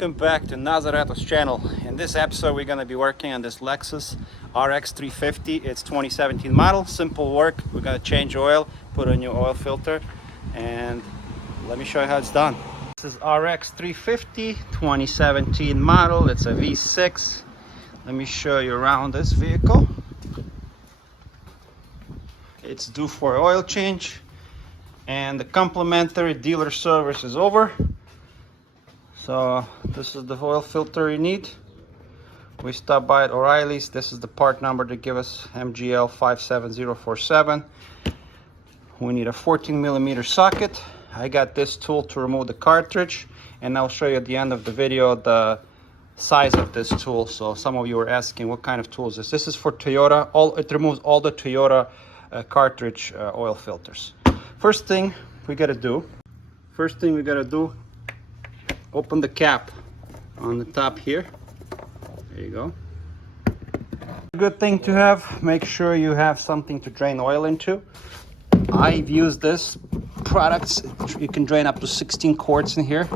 welcome back to Nazareto's channel. In this episode we're going to be working on this Lexus RX350. It's 2017 model, simple work. We're going to change oil, put a new oil filter, and let me show you how it's done. This is RX350 2017 model. It's a V6. Let me show you around this vehicle. It's due for oil change and the complimentary dealer service is over. So this is the oil filter you need. We stopped by at O'Reilly's. This is the part number to give us, MGL 57047. We need a 14mm socket. I got this tool to remove the cartridge, and I'll show you at the end of the video the size of this tool. So some of you were asking what kind of tool is this. This is for Toyota. It removes all the Toyota cartridge oil filters. First thing we gotta do, open the cap on the top here. There you go. Good thing to have, make sure you have something to drain oil into. I've used this products. You can drain up to 16 quarts in here.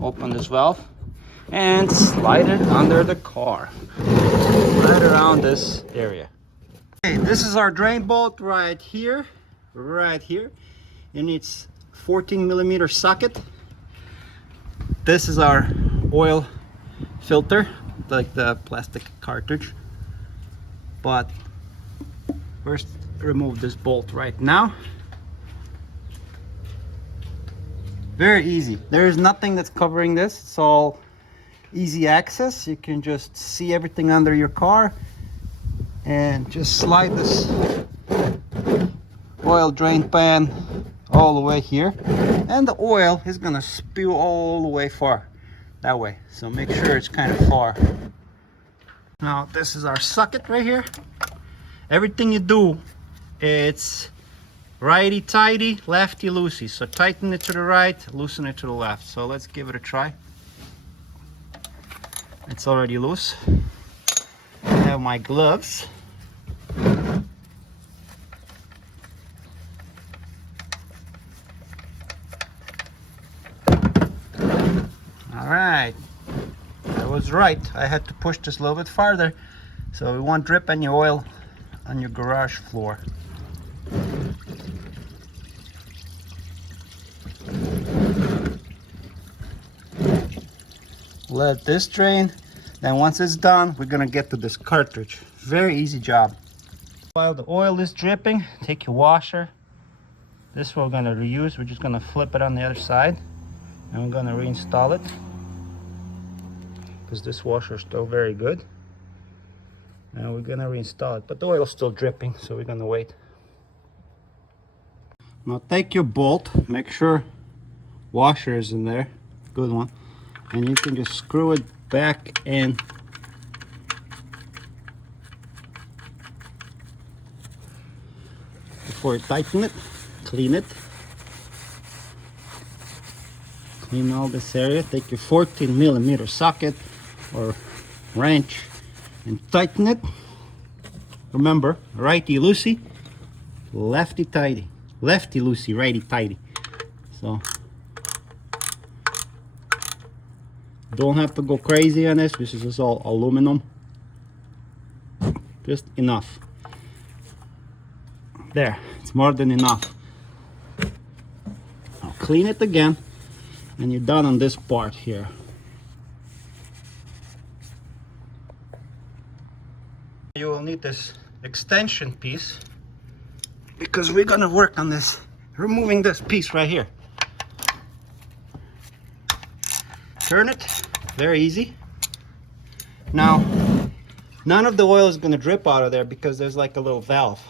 Open this valve and slide it under the car, right around this area. Okay, this is our drain bolt right here. And it's 14mm socket. This is our oil filter, like the plastic cartridge. But first, remove this bolt right now. Very easy. There is nothing that's covering this. It's all easy access. You can just see everything under your car and just slide this oil drain pan all the way here, and the oil is gonna spew all the way far that way, so make sure it's kind of far. Now this is our socket right here. Everything you do, it's righty tighty, lefty loosey, so tighten it to the right, loosen it to the left. So let's give it a try. It's already loose. I have my gloves. All right, I was right. I had to push this a little bit farther so we won't drip any oil on your garage floor. Let this drain. Then once it's done, we're gonna get to this cartridge. Very easy job. While the oil is dripping, take your washer. This we're gonna reuse. We're just gonna flip it on the other side, and we're gonna reinstall it, because this washer is still very good. And we're gonna reinstall it, but the oil is still dripping, so we're gonna wait. Now take your bolt, make sure washer is in there, good one, and you can just screw it back in. Before you tighten it, clean it. Clean all this area. Take your 14mm socket or wrench and tighten it. Remember, righty loosey, lefty tighty. Lefty loosey, righty tighty. So don't have to go crazy on this. This is just all aluminum. Just enough. There, it's more than enough. Now clean it again, and you're done on this part here. You will need this extension piece, because we're gonna work on this, removing this piece right here. Turn it, very easy. Now, none of the oil is gonna drip out of there because there's like a little valve.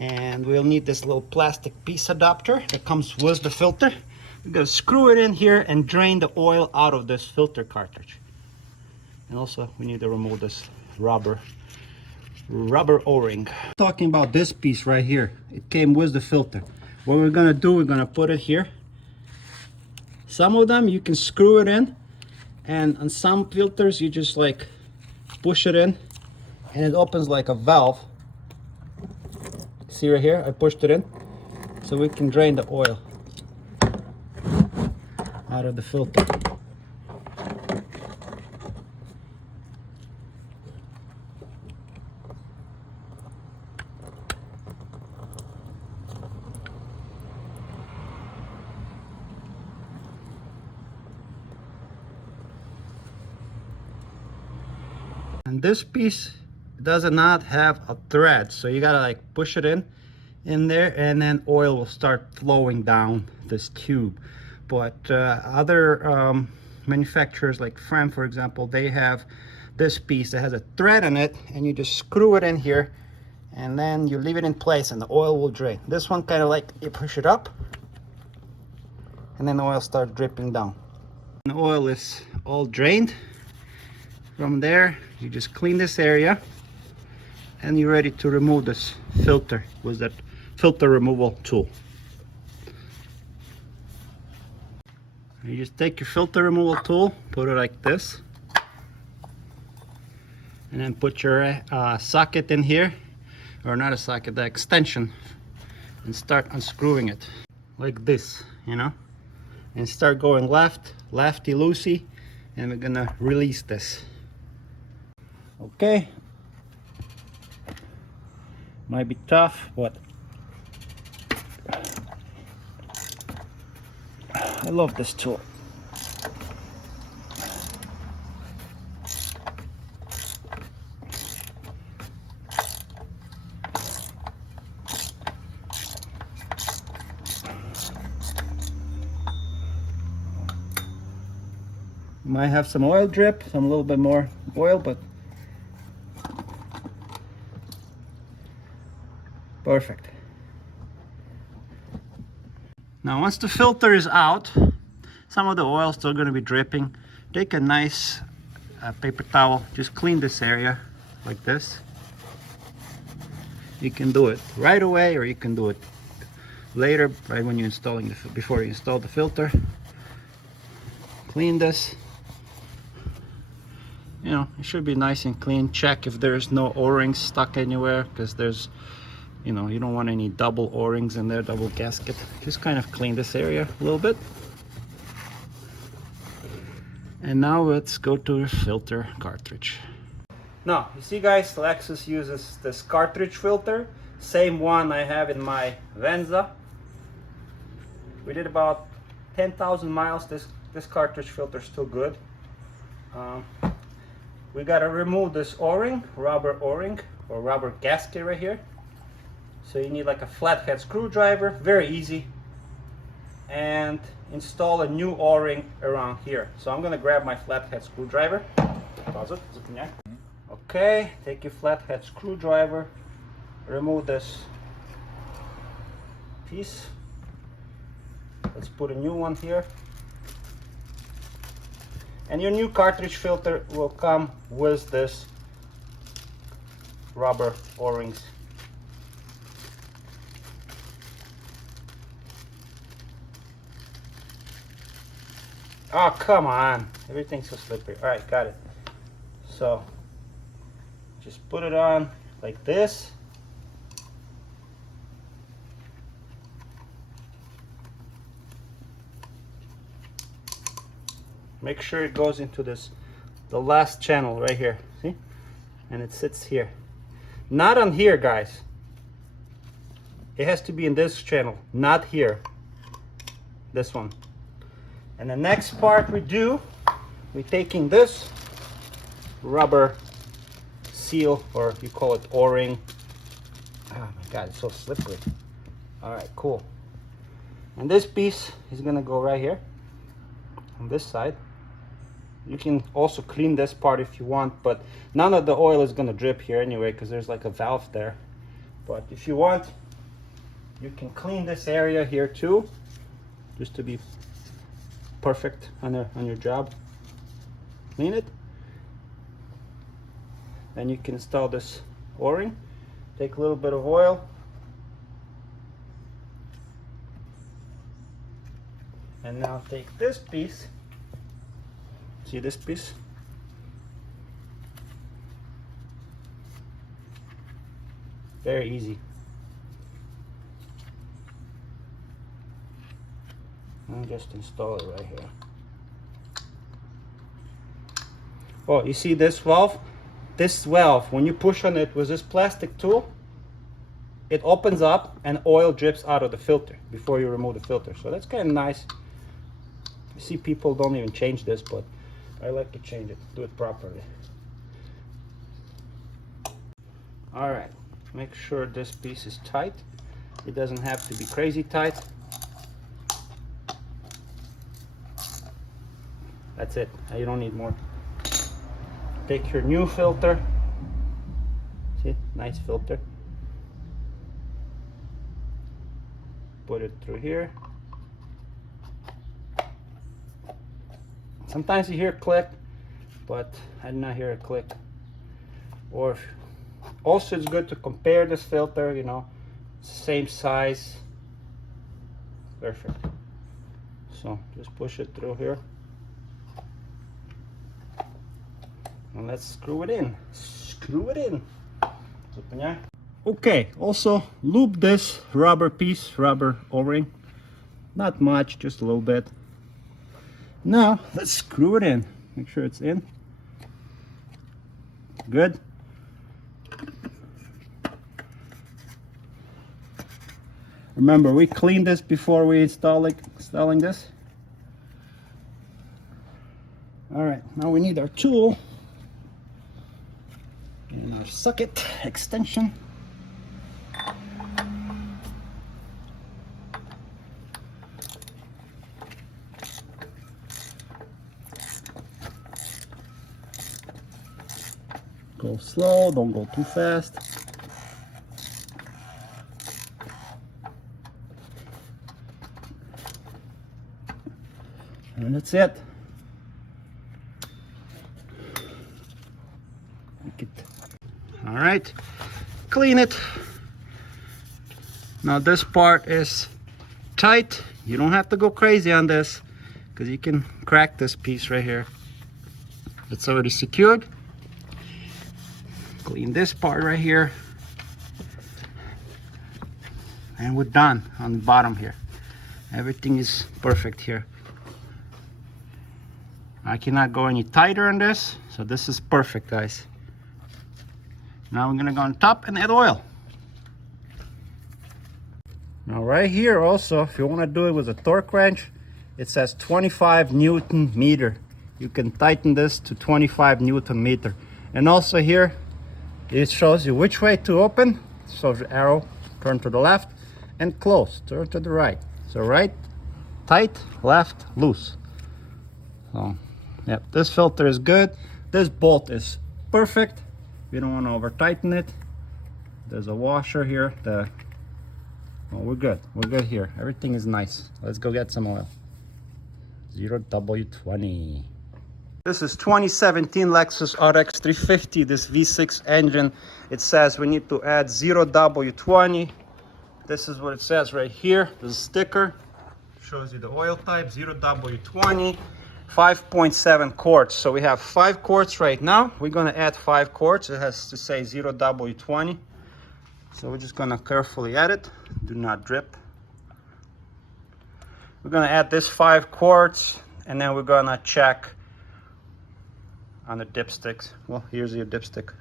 And we'll need this little plastic piece adapter that comes with the filter. We're gonna screw it in here and drain the oil out of this filter cartridge. And also we need to remove this rubber O-ring. Talking about this piece right here, it came with the filter. What we're gonna do, we're gonna put it here. Some of them you can screw it in, and on some filters you just like push it in and it opens like a valve. See right here, I pushed it in so we can drain the oil. out of the filter. And this piece does not have a thread, so you gotta like push it in there, and then oil will start flowing down this tube. But other manufacturers like Fram, for example, they have this piece that has a thread in it, and you just screw it in here, and then you leave it in place and the oil will drain. This one kind of like you push it up and then the oil starts dripping down. When the oil is all drained, from there you just clean this area and you're ready to remove this filter with that filter removal tool. You just take your filter removal tool, put it like this, and then put your socket in here, or not a socket, the extension, and start unscrewing it like this, you know, and start going lefty loosey, and we're gonna release this. Okay, might be tough, but I love this tool. Might have some oil drip, some little bit more oil, but perfect. Now once the filter is out, some of the oil is still going to be dripping. Take a nice paper towel, just clean this area like this. You can do it right away, or you can do it later, right when you're installing the, before you install the filter. Clean this. You know, it should be nice and clean. Check if there's no O-rings stuck anywhere, because there's, you know, you don't want any double O-rings in there, double gasket. Just kind of clean this area a little bit. And now let's go to the filter cartridge. Now, you see guys, Lexus uses this cartridge filter, same one I have in my Venza. We did about 10,000 miles. This cartridge filter is still good. We gotta remove this O-ring, rubber O-ring, or rubber gasket right here. So you need like a flathead screwdriver, very easy, and install a new O-ring around here. So I'm gonna grab my flathead screwdriver. Okay, take your flathead screwdriver, remove this piece. Let's put a new one here. And your new cartridge filter will come with this rubber O-rings. Oh, come on. Everything's so slippery. All right, got it. So just put it on like this. Make sure it goes into this, the last channel right here, see? And it sits here. Not on here, guys. It has to be in this channel, not here. This one. And the next part we do, we're taking this rubber seal, or you call it O-ring. Oh my God, it's so slippery. All right, cool. And this piece is gonna go right here on this side. You can also clean this part if you want, but none of the oil is gonna drip here anyway, because there's like a valve there. But if you want, you can clean this area here too, just to be perfect on your job. Clean it. Then you can install this O-ring. Take a little bit of oil. And now take this piece. See this piece? Very easy. And just install it right here. Oh, you see this valve? This valve, when you push on it with this plastic tool, it opens up and oil drips out of the filter before you remove the filter. So that's kind of nice. You see people don't even change this, but I like to change it, do it properly. All right, make sure this piece is tight. It doesn't have to be crazy tight. That's it, you don't need more. Take your new filter. See, nice filter. Put it through here. Sometimes you hear a click, but I did not hear a click. Or also it's good to compare this filter, you know, same size. Perfect. So just push it through here. And let's screw it in. Screw it in. Okay, also lube this rubber piece, rubber O-ring. Not much, just a little bit. Now let's screw it in. Make sure it's in. Good. Remember, we cleaned this before we installing this. All right, now we need our tool and our socket extension. Go slow, don't go too fast. And that's it. All right, clean it. Now this part is tight. You don't have to go crazy on this because you can crack this piece right here. It's already secured. Clean this part right here. And we're done on the bottom here. Everything is perfect here. I cannot go any tighter on this, so this is perfect, guys. Now we're gonna go on top and add oil. Now right here also, if you wanna do it with a torque wrench, it says 25 Newton meter. You can tighten this to 25 Newton meter. And also here, it shows you which way to open. So the arrow, turn to the left, and close, turn to the right. So right, tight, left, loose. So, yep, this filter is good. This bolt is perfect. We don't want to over tighten it. There's a washer here. Well, we're good. We're good here. Everything is nice. Let's go get some oil. 0W20. This is 2017 Lexus RX350, this V6 engine. It says we need to add 0W20. This is what it says right here. There's a sticker. Shows you the oil type, 0W20. 5.7 quarts. So we have 5 quarts right now. We're going to add 5 quarts. It has to say 0W20. So we're just going to carefully add it. Do not drip. We're going to add this 5 quarts, and then we're going to check on the dipsticks. Well, here's your dipstick.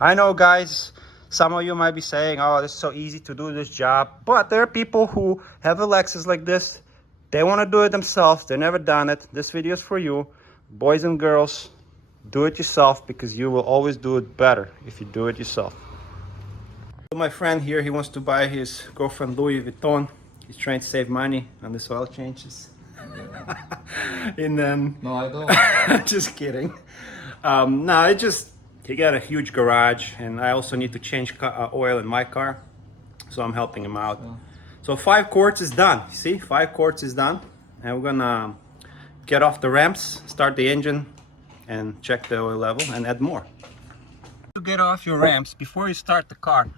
I know, guys, some of you might be saying, oh, this is so easy to do this job. But there are people who have a Lexus like this. They want to do it themselves. They've never done it. This video is for you. Boys and girls, do it yourself because you will always do it better if you do it yourself. My friend here, he wants to buy his girlfriend Louis Vuitton. He's trying to save money on this oil changes. And then... No, I don't. Just kidding. No, it just... He got a huge garage and I also need to change oil in my car. So I'm helping him out. Yeah. So 5 quarts is done. See, 5 quarts is done. And we're gonna get off the ramps, start the engine, and check the oil level and add more. To get off your ramps, before you start the car,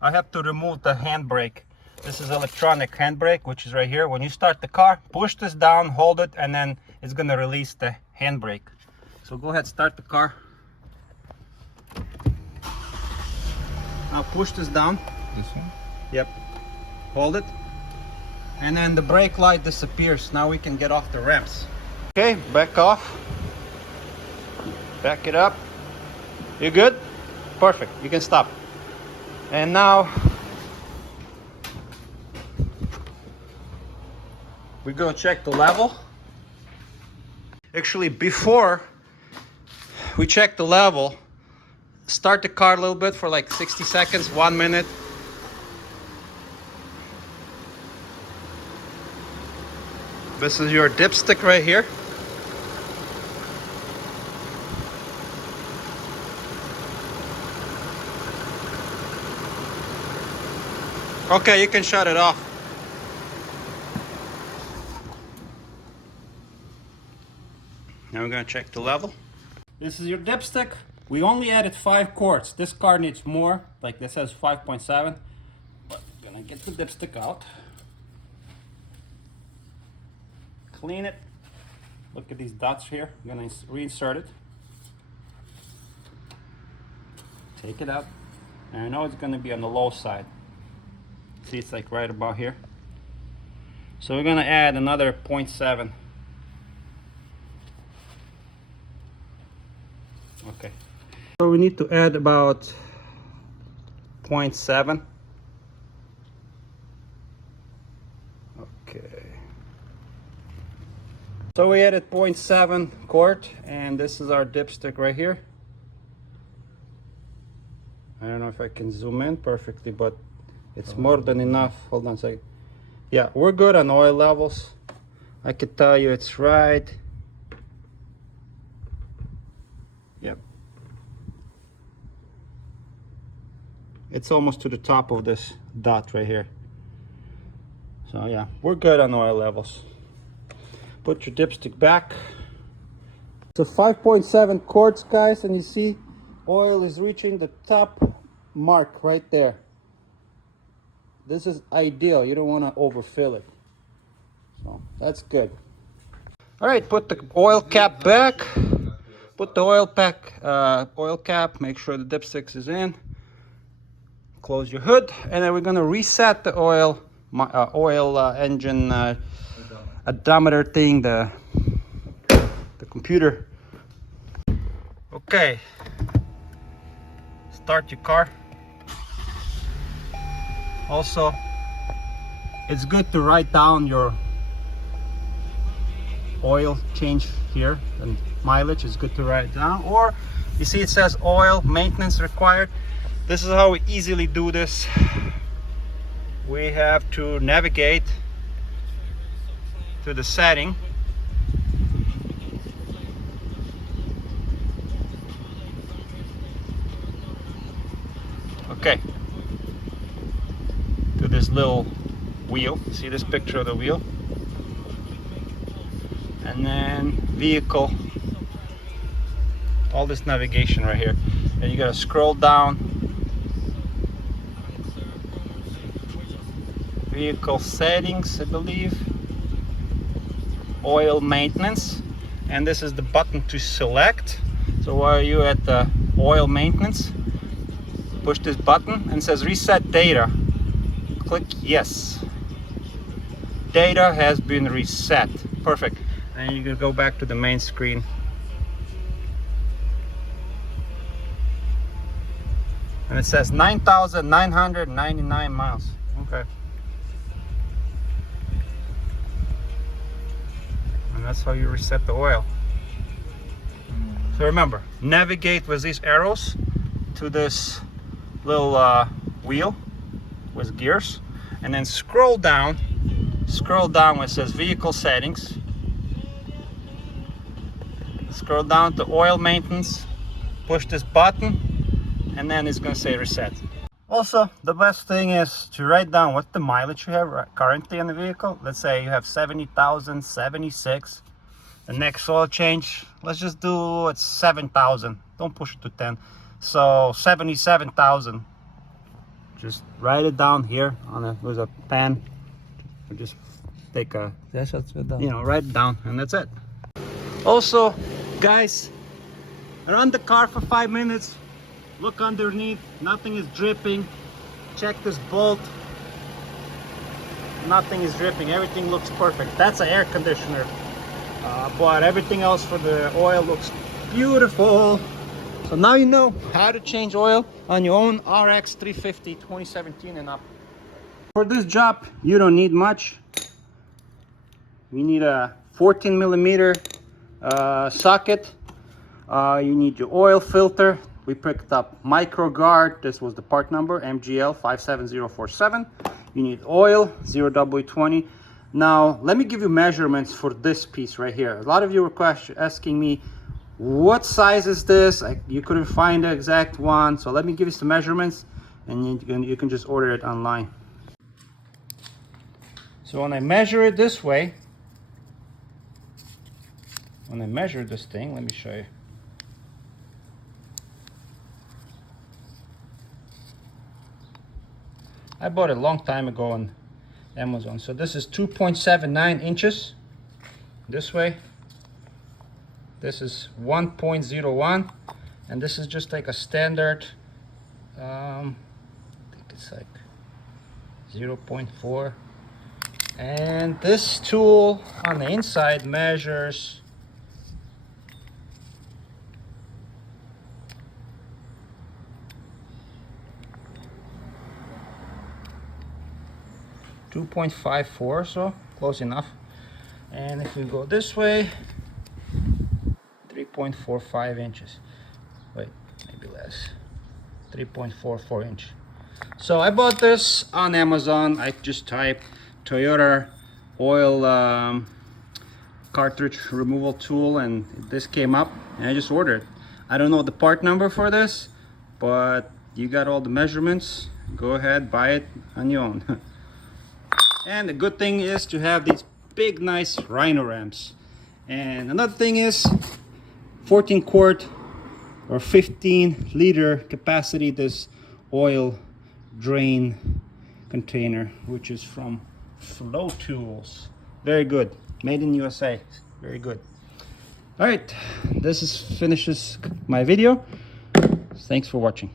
I have to remove the handbrake. This is electronic handbrake, which is right here. When you start the car, push this down, hold it, and then it's gonna release the handbrake. So go ahead, start the car. Now push this down. This one? Yep. Hold it. And then the brake light disappears. Now we can get off the ramps. Okay, back off. Back it up. You good? Perfect. You can stop. And now we're gonna check the level. Actually, before we check the level, start the car a little bit for like 60 seconds, 1 minute. This is your dipstick right here. Okay, you can shut it off. Now we're gonna check the level. This is your dipstick. We only added 5 quarts. This car needs more, like this says 5.7. But I'm gonna get the dipstick out. Clean it. Look at these dots here. I'm gonna reinsert it. Take it out. And I know it's gonna be on the low side. See, it's like right about here. So we're gonna add another 0.7. Okay. So we need to add about 0.7. Okay. So we added 0.7 quart, and this is our dipstick right here. I don't know if I can zoom in perfectly, but it's more than enough. Hold on a second. Yeah, we're good on oil levels. I could tell you it's right. Yep. It's almost to the top of this dot right here. So yeah, we're good on oil levels. Put your dipstick back. So 5.7 quarts, guys, and you see oil is reaching the top mark right there. This is ideal. You don't want to overfill it. So that's good. All right, put the oil cap back. Put the oil cap. Make sure the dipstick is in. Close your hood, and then we're gonna reset the oil engine odometer thing, the computer. Okay. Start your car. Also, it's good to write down your oil change here, and mileage is good to write down. Or you see it says oil maintenance required. This is how we easily do this. We have to navigate to the setting. Okay. To this little wheel. See this picture of the wheel? And then vehicle. All this navigation right here. And you gotta scroll down. Vehicle settings, I believe. Oil maintenance. And this is the button to select. So while you're at the oil maintenance, push this button and it says reset data. Click yes. Data has been reset. Perfect. And you can go back to the main screen. And it says 9,999 miles. Okay. And that's how you reset the oil. So remember, navigate with these arrows to this little wheel with gears, and then scroll down where it says vehicle settings. Scroll down to oil maintenance, push this button, and then it's going to say reset. Also, the best thing is to write down what the mileage you have currently in the vehicle. Let's say you have 70,000, 76. The next oil change, let's just do it 7,000. Don't push it to 10. So 77,000. Just write it down here with a pen. Or just take a, write it down, and that's it. Also, guys, run the car for 5 minutes. Look underneath, nothing is dripping. Check this bolt. Nothing is dripping, everything looks perfect. That's an air conditioner. But everything else for the oil looks Beautiful. So now you know how to change oil on your own RX350 2017 and up. For this job, you don't need much. You need a 14 millimeter socket. You need your oil filter. We picked up micro guard. This was the part number, MGL 57047. You need oil, 0W20. Now, let me give you measurements for this piece right here. A lot of you were asking me, what size is this? You couldn't find the exact one. So let me give you some measurements, and you can just order it online. So when I measure it this way, when I measure this thing, let me show you. I bought it a long time ago on Amazon. So this is 2.79 inches this way. This is 1.01, and this is just like a standard, I think it's like 0.4. And this tool on the inside measures 2.54, so close enough. And if we go this way, 3.45 inches. Wait, maybe less. 3.44 inch. So I bought this on Amazon. I just typed Toyota oil cartridge removal tool, and this came up, and I just ordered. I don't know the part number for this, but you got all the measurements. Go ahead, buy it on your own. And the good thing is to have these big, nice Rhino ramps. And another thing is 14 quart or 15 liter capacity this oil drain container, which is from Flow Tools. Very good, made in USA. Very good. All right, this finishes my video. Thanks for watching.